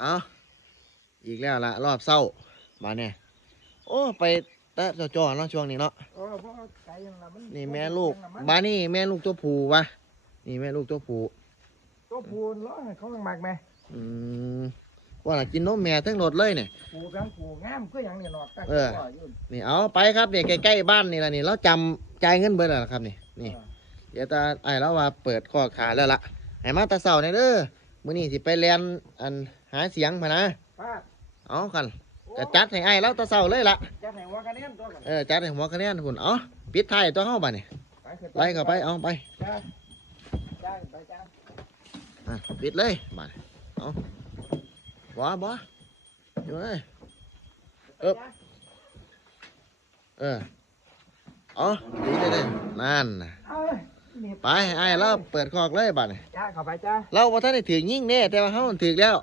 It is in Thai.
เอาอีกแล้วละรอบเศร้ามาเนี่ยโอ้ไปตะจ่อๆเนาะช่วงนี้เนาะเพราะไก่ยังละมันนี่แม่ลูกบ้านนี่แม่ลูกตัวผู้วะนี่แม่ลูกตัวผู้ตัวพูนร้อยเขาหมักไหมอืมว่าน่ะกินนมแม่ทั้งรถเลยเนี่ยปูแบงปูงามก็ยังเนี่ยนอดตั้งนี่เอาไปครับเนี่ยใกล้ๆบ้านนี่ละนี่เราจำจ่ายเงินเบิดแล้วล่ะครับนี่เดี๋ยวตาไอ้แล้วว่าเปิดข้อขาแล้วล่ะให้มาแตาเสาเนี่ยเด้อมื้อนี้สิไปเรียนอันหาเสียงมานะเอากันจะจัดให้ไอ้แล้วแตาเสาเลยล่ะจัดให้หัวคะแนนตัวกันจัดให้หัวคะแนนคุณเอาปิดท้ายตัวเฮาบัดนี่ไล่เข้าไปเอาไปปิดเลยบัดเอาบ่อยู่เลยเอาดีเลยนั่นไปไอ้แล้วเปิดคอกเลยบัดนี่จ้าเข้าไปจ้าเราพอท่านได้ถือยิ่งแน่แต่ว่าเขาถือแล้ว